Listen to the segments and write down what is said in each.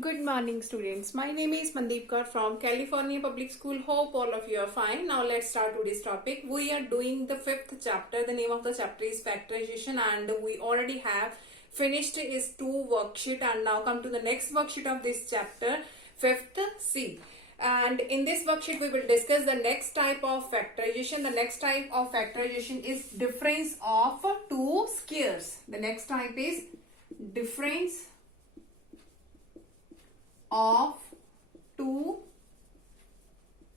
Good morning, students. My name is Mandeep Kaur from California Public School. Hope all of you are fine. Now let's start today's topic. We are doing the fifth chapter. The name of the chapter is factorization, and we already have finished is 2 worksheet, and now come to the next worksheet of this chapter, fifth C. And in this worksheet, we will discuss the next type of factorization. The next type of factorization is difference of two squares. The next type is difference of two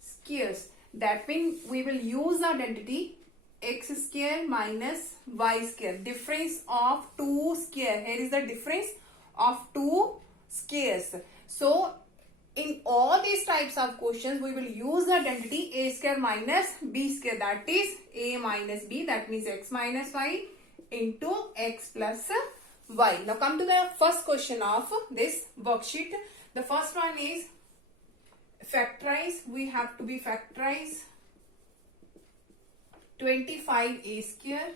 squares. That means we will use the identity x square minus y square. Difference of two square. Here is the difference of two squares. So in all these types of questions, we will use the identity a square minus b square. That is a minus b. That means x minus y into x plus y. Now come to the first question of this worksheet. The first one is factorize. We have to be factorize 25a square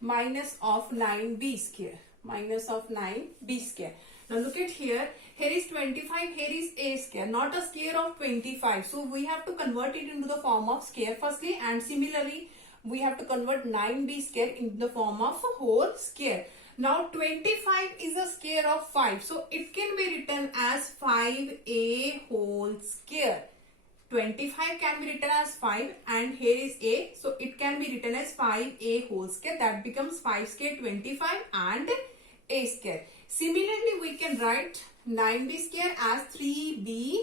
minus of 9b square. Minus of 9b square. Now look at here. Here is 25. Here is a square. Not a square of 25. So we have to convert it into the form of square firstly. And similarly, we have to convert 9b square into the form of a whole square. Now 25 is a square of 5. So it can be written as 5a whole square. 25 can be written as 5 and here is a. So it can be written as 5a whole square. That becomes 5 square 25 and a square. Similarly, we can write 9b square as 3b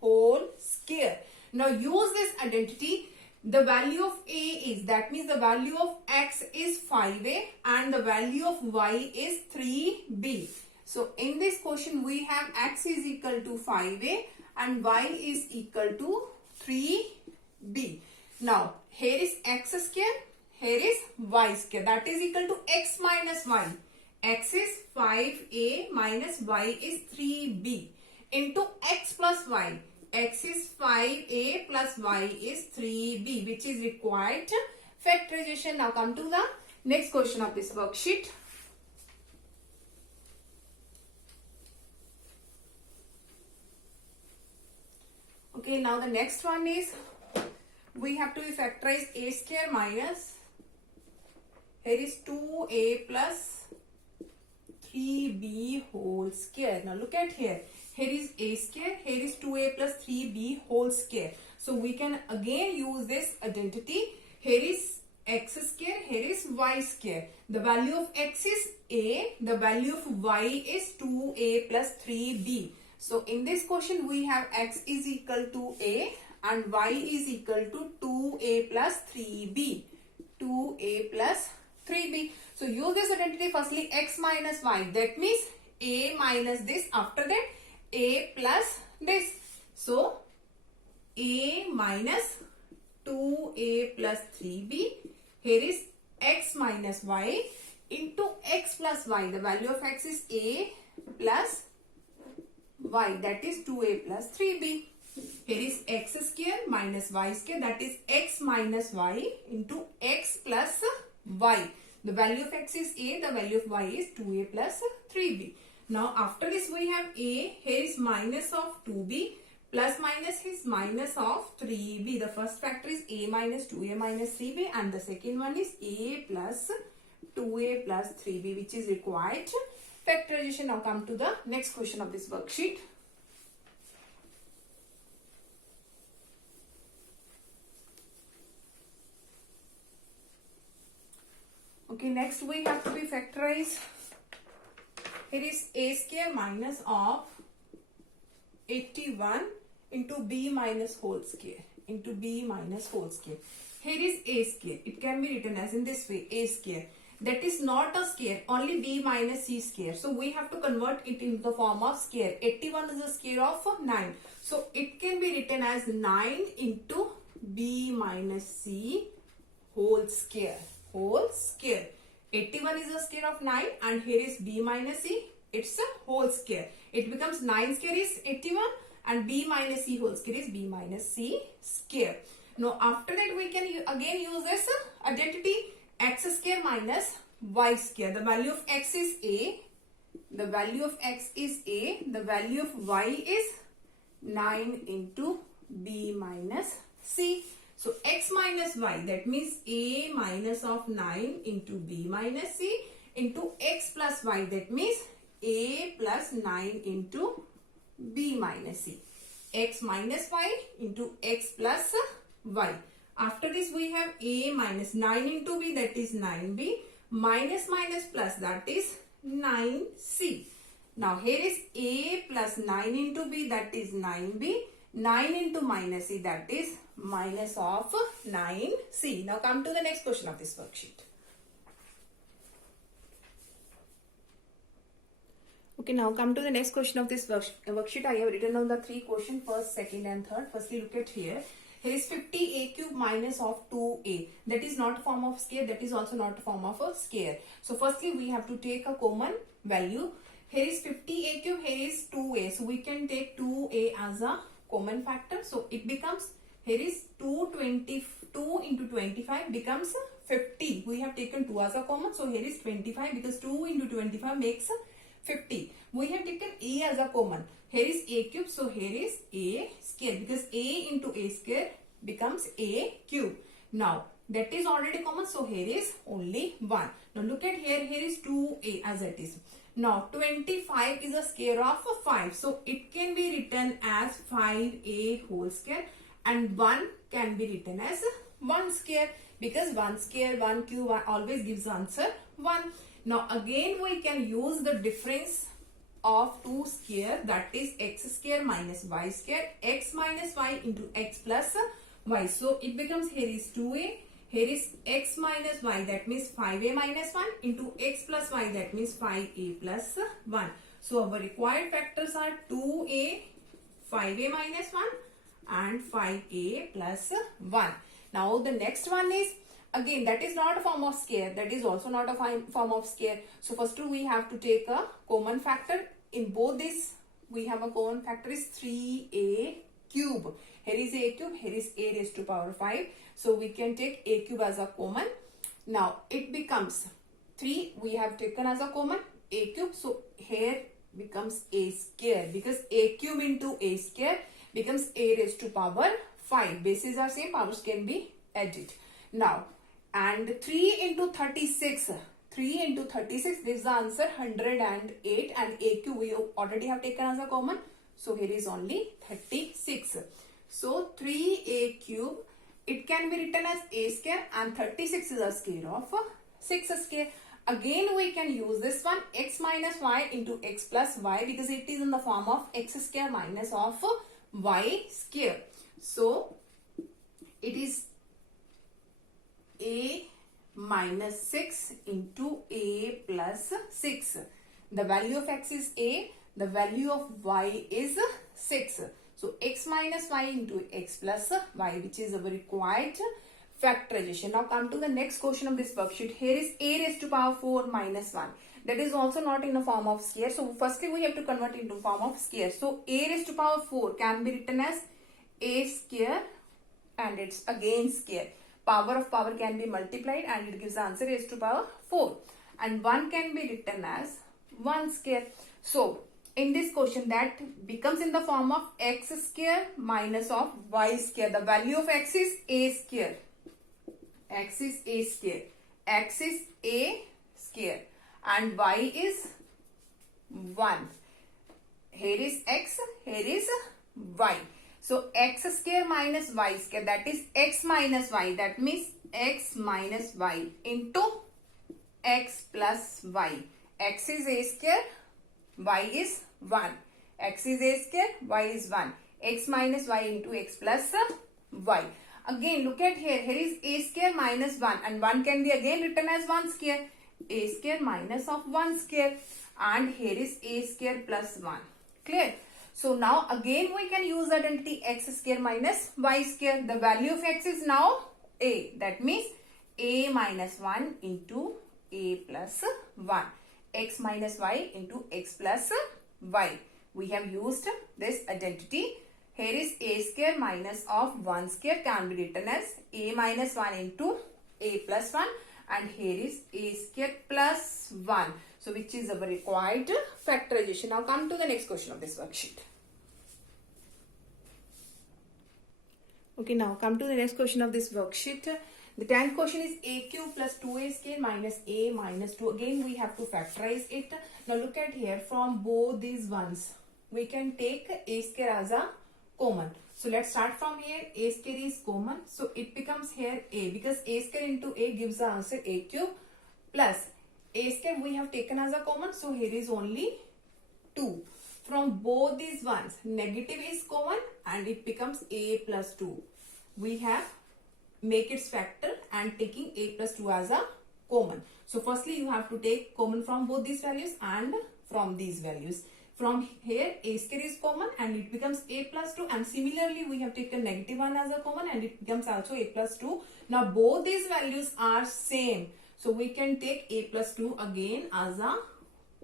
whole square. Now use this identity. The value of a is, that means the value of x is 5a and the value of y is 3b. So in this question we have x is equal to 5a and y is equal to 3b. Now here is x square, here is y square, that is equal to x minus y. X is 5a minus y is 3b into x plus y. X is 5a plus y is 3b, which is required factorization. Now come to the next question of this worksheet. Okay, now the next one is we have to factorize a square minus, here is 2a plus 3b whole square. Now look at here. Here is a square, here is 2a plus 3b whole square. So we can again use this identity. Here is x square, here is y square. The value of x is a, the value of y is 2a plus 3b. So in this question we have x is equal to a and y is equal to 2a plus 3b. 2a plus 3b. So use this identity firstly x minus y. That means a minus this, after that a plus this. So a minus 2a plus 3b. Here is x minus y into x plus y. The value of x is a plus y, that is 2a plus 3b. Here is x square minus y square, that is x minus y into x plus y. The value of x is a, the value of y is 2a plus 3b. Now after this we have a, here is minus of 2b, plus minus is minus of 3b. The first factor is a minus 2a minus 3b and the second one is a plus 2a plus 3b, which is required factorization. Now come to the next question of this worksheet. Okay, next we have to be factorize. Here is a square minus of 81 into b minus whole square. Into b minus whole square. Here is a square. It can be written as in this way, a square. That is not a square, only b minus c square. So we have to convert it into the form of square. 81 is a square of 9. So it can be written as 9 into b minus c whole square. Whole square. 81 is a square of 9 and here is b minus c. It's a whole square. It becomes 9 square is 81 and b minus c whole square is b minus c square. Now after that we can again use this identity x square minus y square. The value of x is a the value of x is a, the value of y is 9 into b minus c. So x minus y, that means a minus of 9 into b minus c into x plus y, that means a plus 9 into b minus c. X minus y into x plus y. After this we have a minus 9 into b, that is 9b, minus minus plus, that is 9c. Now here is a plus 9 into b, that is 9b, 9 into minus c, that is minus of 9c. Now come to the next question of this worksheet. Okay, now come to the next question of this worksheet. I have written down the three questions, first, second and third. Firstly, look at here. Here is 50a cube minus of 2a. That is not a form of square. That is also not a form of a square. So firstly, we have to take a common value. Here is 50a cube. Here is 2a. So we can take 2a as a common factor. So it becomes, here is 2 into 25 becomes 50. We have taken 2 as a common. So here is 25 because 2 into 25 makes 50. We have taken a as a common. Here is a cube, so here is a square because a into a square becomes a cube. Now that is already common, so here is only 1. Now look at here, here is 2a as it is. Now 25 is a square of 5, so it can be written as 5a whole square, and 1 can be written as 1 square because 1 square, 1 cube always gives answer 1. Now again we can use the difference of 2 square, that is x square minus y square, x minus y into x plus y. So it becomes, here is 2a, here is x minus y, that means 5a minus 1 into x plus y, that means 5a plus 1. So our required factors are 2a, 5a minus 1 and 5a plus 1. Now the next one is, again, that is not a form of square. That is also not a form of square. So first we have to take a common factor. In both this, we have a common factor is 3a cube. Here is a cube. Here is a raised to power 5. So we can take a cube as a common. Now it becomes 3. We have taken as a common a cube. So here becomes a square because a cube into a square becomes a raised to power 5. Bases are same. Powers can be added. Now, and 3 into 36. 3 into 36 gives the answer 108, and a cube we already have taken as a common. So here is only 36. So 3a cube, it can be written as a square, and 36 is a square of 6 square. Again we can use this one, x minus y into x plus y, because it is in the form of x square minus of y square. So it is a minus 6 into a plus 6. The value of x is a, the value of y is 6. So x minus y into x plus y, which is our required factorization. Now come to the next question of this worksheet. Here is a raised to power 4 minus 1. That is also not in the form of square. So firstly we have to convert into form of square. So a raised to power 4 can be written as a square, and it's again square. Power of power can be multiplied and it gives the answer raised to power 4. And 1 can be written as 1 square. So in this question, that becomes in the form of x square minus of y square. The value of x is a square. X is a square. X is a square. And y is 1. Here is x, here is y. So x square minus y square, that is x minus y, that means x minus y into x plus y. X is a square, y is 1. X is a square, y is 1. X minus y into x plus y. Again look at here, here is a square minus 1, and 1 can be again written as 1 square. A square minus of 1 square, and here is a square plus 1. Clear? So now again we can use identity x square minus y square. The value of x is now a. That means a minus 1 into a plus 1. X minus y into x plus y. We have used this identity. Here is a square minus of 1 square can be written as a minus 1 into a plus 1. And here is a square plus 1. So which is our required factorization. Now come to the next question of this worksheet. Okay, now come to the next question of this worksheet. The 10th question is a cube plus 2a square minus a minus 2. Again, we have to factorize it. Now look at here, from both these ones, we can take a square as a common. So let's start from here. A square is common. So it becomes here a, because a square into a gives the answer a cube, plus a square we have taken as a common. So here is only 2. From both these ones, negative is common and it becomes a plus 2. We have make its factor and taking a plus 2 as a common. So firstly you have to take common from both these values and from these values. From here a square is common and it becomes a plus 2, and similarly we have taken negative 1 as a common and it becomes also a plus 2. Now both these values are same. So we can take a plus 2 again as a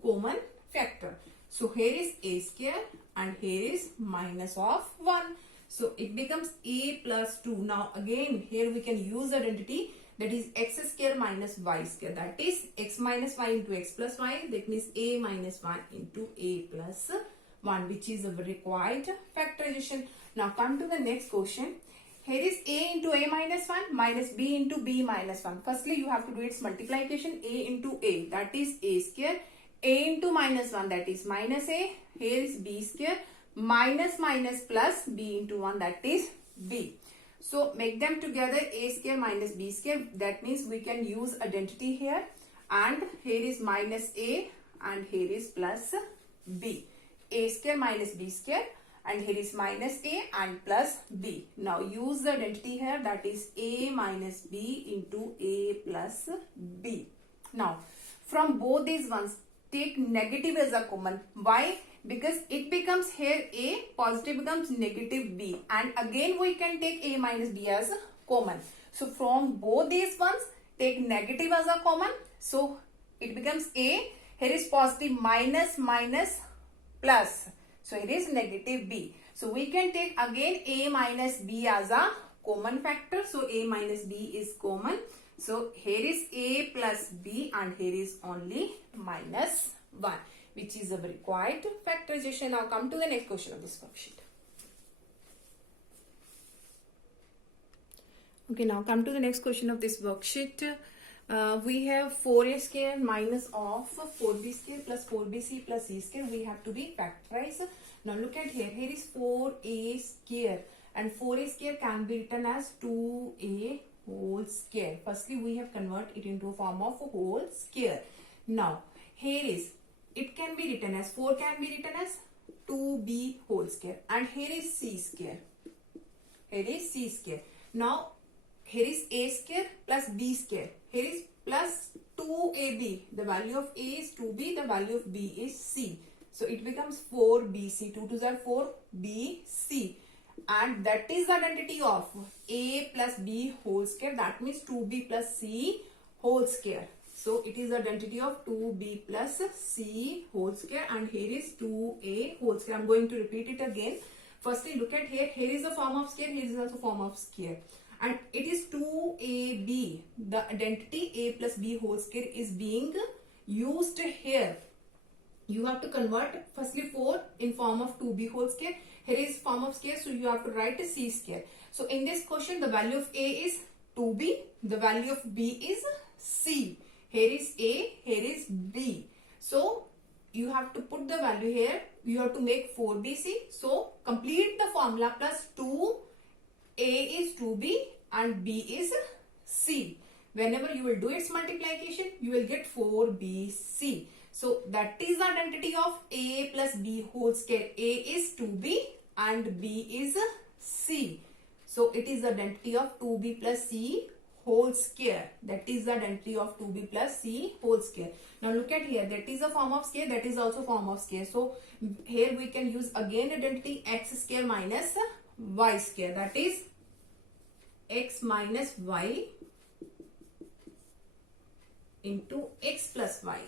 common factor. So here is a square and here is minus of 1. So it becomes a plus 2. Now again here we can use the identity, that is x square minus y square. That is x minus y into x plus y. That means a minus 1 into a plus 1, which is a required factorization. Now come to the next question. Here is a into a minus 1 minus b into b minus 1. Firstly you have to do its multiplication. A into a, that is a square. A into minus 1, that is minus a. Here is b square. Minus minus plus b into 1, that is b. So make them together, a square minus b square. That means we can use identity here, and here is minus a and here is plus b. A square minus b square, and here is minus a and plus b. Now use the identity here, that is a minus b into a plus b. Now from both these ones, take negative as a common. Why? Because it becomes here a, positive becomes negative b, and again we can take a minus b as a common. So from both these ones, take negative as a common. So it becomes a, here is positive minus minus plus. So here is negative b. So we can take again a minus b as a common factor. So a minus b is common. So here is a plus b and here is only minus 1, which is a required factorization. Now come to the next question of this worksheet. Okay, now come to the next question of this worksheet. We have 4a square minus of 4b square plus 4bc plus c square. We have to be factorized. Now look at here. Here is 4a square, and 4a square can be written as 2a whole square. Firstly, we have converted it into a form of a whole square. Now here is, it can be written as 4 can be written as 2b whole square, and here is c square. Here is c square. Now here is a square plus b square. Here is plus 2ab. The value of a is 2b. The value of b is c. So it becomes 4bc. 2 2s are 4, bc. And that is the identity of a plus b whole square. That means 2b plus c whole square. So it is the identity of 2b plus c whole square, and here is 2a whole square. I am going to repeat it again. Firstly, look at here. Here is a form of square. Here is also form of square. And it is 2ab. The identity a plus b whole square is being used here. You have to convert firstly 4 in form of 2b whole square. Here is form of square, so you have to write a c square. So in this question, the value of a is 2b. The value of b is c. Here is a, here is b. So you have to put the value here. You have to make 4bc. So complete the formula plus 2. A is 2b and b is c. Whenever you will do its multiplication, you will get 4bc. So that is the identity of a plus b whole square. A is 2b and b is c. So it is the identity of 2b plus c whole square. That is the identity of 2b plus c whole square. Now look at here. That is a form of square. That is also form of square. So here we can use again identity x square minus y square. That is x minus y into x plus y.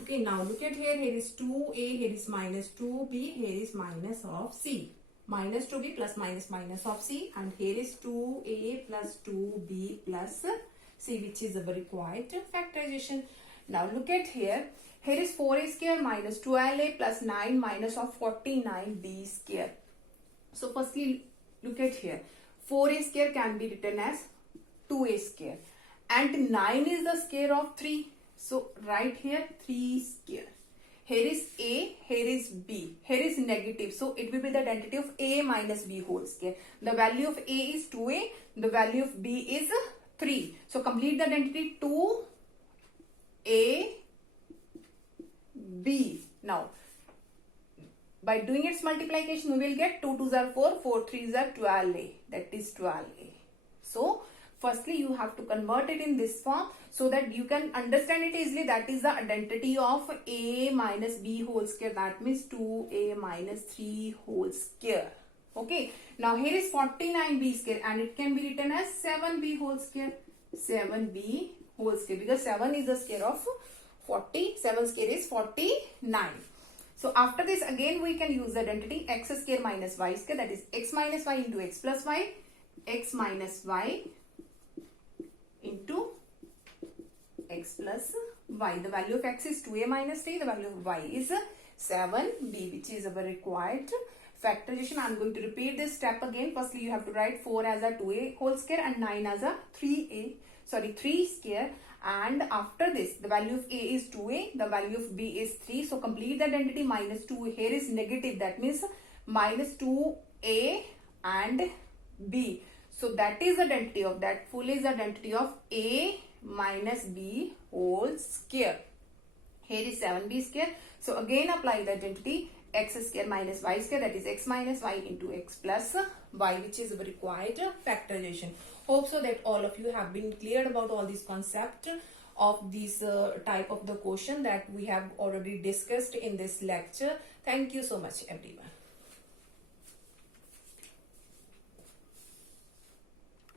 Okay, now look at here. Here is 2a, here is minus 2b, here is minus of c. Minus 2b plus minus minus of c, and here is 2a plus 2b plus C, which is our required factorization. Now look at here. Here is 4a square minus 12a plus 9 minus of 49b square. So firstly, look at here. 4a square can be written as 2a square. And 9 is the square of 3. So write here 3 square. Here is a, here is b, here is negative. So it will be the identity of a minus b whole square. The value of a is 2a, the value of b is 3. So complete the identity 2a, b. Now, by doing its multiplication, we will get 2 2s are 4, 4 3s are 12a. That is 12a. So, firstly, you have to convert it in this form so that you can understand it easily. That is the identity of a minus b whole square. That means 2a minus 3 whole square. Okay. Now, here is 49b square and it can be written as 7b whole square. 7b whole square because 7 is the square of 40. 7 square is 49. So after this again we can use the identity x square minus y square, that is x minus y into x plus y, x minus y into x plus y. The value of x is 2a minus 3, the value of y is 7b, which is our required factorization. I am going to repeat this step again. Firstly you have to write 4 as a 2a whole square and 9 as a 3 square. And after this, the value of a is 2a, the value of b is 3. So complete the identity minus 2. Here is negative. That means minus 2a and b. So that is the identity of that. Full is the identity of a minus b whole square. Here is 7b square. So again apply the identity x square minus y square, that is x minus y into x plus y, which is required factorization. Hope so that all of you have been cleared about all these concept of this type of the question that we have already discussed in this lecture. Thank you so much everyone.